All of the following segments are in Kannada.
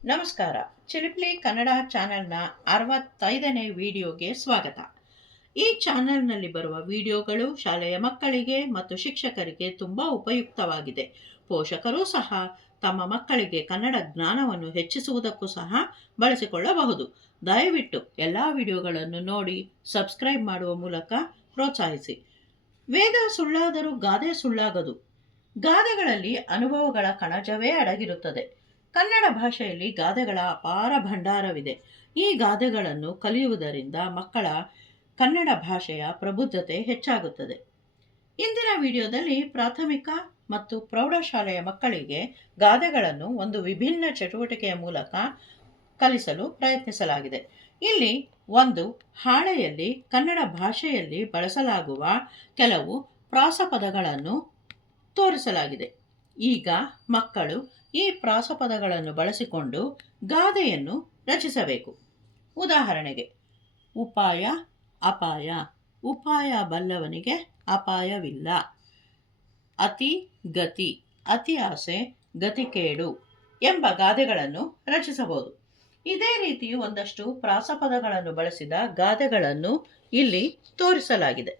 ನಮಸ್ಕಾರ. ಚಿಲಿಪಿಲಿ ಕನ್ನಡ ಚಾನೆಲ್ನ 65ನೇ ವಿಡಿಯೋಗೆ ಸ್ವಾಗತ. ಈ ಚಾನೆಲ್ನಲ್ಲಿ ಬರುವ ವಿಡಿಯೋಗಳು ಶಾಲೆಯ ಮಕ್ಕಳಿಗೆ ಮತ್ತು ಶಿಕ್ಷಕರಿಗೆ ತುಂಬ ಉಪಯುಕ್ತವಾಗಿದೆ. ಪೋಷಕರು ಸಹ ತಮ್ಮ ಮಕ್ಕಳಿಗೆ ಕನ್ನಡ ಜ್ಞಾನವನ್ನು ಹೆಚ್ಚಿಸುವುದಕ್ಕೂ ಸಹ ಬಳಸಿಕೊಳ್ಳಬಹುದು. ದಯವಿಟ್ಟು ಎಲ್ಲ ವಿಡಿಯೋಗಳನ್ನು ನೋಡಿ ಸಬ್ಸ್ಕ್ರೈಬ್ ಮಾಡುವ ಮೂಲಕ ಪ್ರೋತ್ಸಾಹಿಸಿ. ವೇದ ಸುಳ್ಳಾದರೂ ಗಾದೆ ಸುಳ್ಳಾಗದು. ಗಾದೆಗಳಲ್ಲಿ ಅನುಭವಗಳ ಕಣಜವೇ ಅಡಗಿರುತ್ತದೆ. ಕನ್ನಡ ಭಾಷೆಯಲ್ಲಿ ಗಾದೆಗಳ ಅಪಾರ ಭಂಡಾರವಿದೆ. ಈ ಗಾದೆಗಳನ್ನು ಕಲಿಯುವುದರಿಂದ ಮಕ್ಕಳ ಕನ್ನಡ ಭಾಷೆಯ ಪ್ರಬುದ್ಧತೆ ಹೆಚ್ಚಾಗುತ್ತದೆ. ಇಂದಿನ ವಿಡಿಯೋದಲ್ಲಿ ಪ್ರಾಥಮಿಕ ಮತ್ತು ಪ್ರೌಢಶಾಲೆಯ ಮಕ್ಕಳಿಗೆ ಗಾದೆಗಳನ್ನು ಒಂದು ವಿಭಿನ್ನ ಚಟುವಟಿಕೆಯ ಮೂಲಕ ಕಲಿಸಲು ಪ್ರಯತ್ನಿಸಲಾಗಿದೆ. ಇಲ್ಲಿ ಒಂದು ಹಾಳೆಯಲ್ಲಿ ಕನ್ನಡ ಭಾಷೆಯಲ್ಲಿ ಬಳಸಲಾಗುವ ಕೆಲವು ಪ್ರಾಸಪದಗಳನ್ನು ತೋರಿಸಲಾಗಿದೆ. ಈಗ ಮಕ್ಕಳು ಈ ಪ್ರಾಸಪದಗಳನ್ನು ಬಳಸಿಕೊಂಡು ಗಾದೆಯನ್ನು ರಚಿಸಬೇಕು. ಉದಾಹರಣೆಗೆ, ಉಪಾಯ ಅಪಾಯ. ಉಪಾಯ ಬಲ್ಲವನಿಗೆ ಅಪಾಯವಿಲ್ಲ. ಅತಿ ಗತಿ. ಅತಿ ಆಸೆ ಗತಿಕೇಡು ಎಂಬ ಗಾದೆಗಳನ್ನು ರಚಿಸಬಹುದು. ಇದೇ ರೀತಿ ಒಂದಷ್ಟು ಪ್ರಾಸಪದಗಳನ್ನು ಬಳಸಿದ ಗಾದೆಗಳನ್ನು ಇಲ್ಲಿ ತೋರಿಸಲಾಗಿದೆ.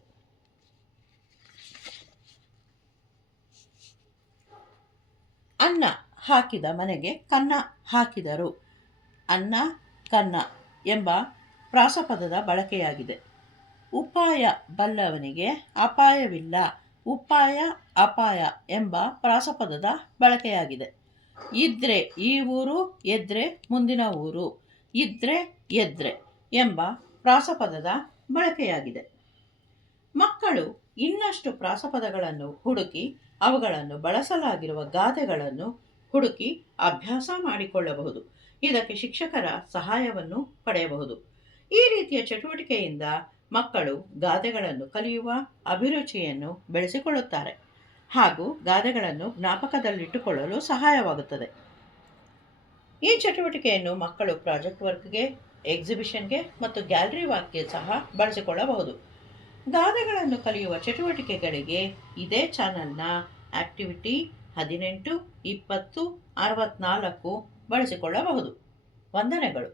ಅನ್ನ ಹಾಕಿದ ಮನೆಗೆ ಕನ್ನ ಹಾಕಿದರು. ಅನ್ನ ಕನ್ನ ಎಂಬ ಪ್ರಾಸಪದದ ಬಳಕೆಯಾಗಿದೆ. ಉಪಾಯ ಬಲ್ಲವನಿಗೆ ಅಪಾಯವಿಲ್ಲ. ಉಪಾಯ ಅಪಾಯ ಎಂಬ ಪ್ರಾಸಪದದ ಬಳಕೆಯಾಗಿದೆ. ಇದ್ರೆ ಈ ಊರು, ಎದ್ರೆ ಮುಂದಿನ ಊರು. ಇದ್ರೆ ಎದ್ರೆ ಎಂಬ ಪ್ರಾಸಪದದ ಬಳಕೆಯಾಗಿದೆ. ಮಕ್ಕಳು ಇನ್ನಷ್ಟು ಪ್ರಾಸಪದಗಳನ್ನು ಹುಡುಕಿ ಅವುಗಳನ್ನು ಬಳಸಲಾಗಿರುವ ಗಾದೆಗಳನ್ನು ಹುಡುಕಿ ಅಭ್ಯಾಸ ಮಾಡಿಕೊಳ್ಳಬಹುದು. ಇದಕ್ಕೆ ಶಿಕ್ಷಕರ ಸಹಾಯವನ್ನು ಪಡೆಯಬಹುದು. ಈ ರೀತಿಯ ಚಟುವಟಿಕೆಯಿಂದ ಮಕ್ಕಳು ಗಾದೆಗಳನ್ನು ಕಲಿಯುವ ಅಭಿರುಚಿಯನ್ನು ಬೆಳೆಸಿಕೊಳ್ಳುತ್ತಾರೆ ಹಾಗೂ ಗಾದೆಗಳನ್ನು ಜ್ಞಾಪಕದಲ್ಲಿಟ್ಟುಕೊಳ್ಳಲು ಸಹಾಯವಾಗುತ್ತದೆ. ಈ ಚಟುವಟಿಕೆಯನ್ನು ಮಕ್ಕಳು ಪ್ರಾಜೆಕ್ಟ್ ವರ್ಕ್ಗೆ, ಎಕ್ಸಿಬಿಷನ್ಗೆ ಮತ್ತು ಗ್ಯಾಲರಿ ವಾಕ್ಗೆ ಸಹ ಬಳಸಿಕೊಳ್ಳಬಹುದು. ಗಾದೆಗಳನ್ನು ಕಲಿಯುವ ಚಟುವಟಿಕೆಗಳಿಗೆ ಇದೇ ಚಾನಲ್ನ ಆಕ್ಟಿವಿಟಿ 18, 20, 64 ಬಳಸಿಕೊಳ್ಳಬಹುದು. ವಂದನೆಗಳು.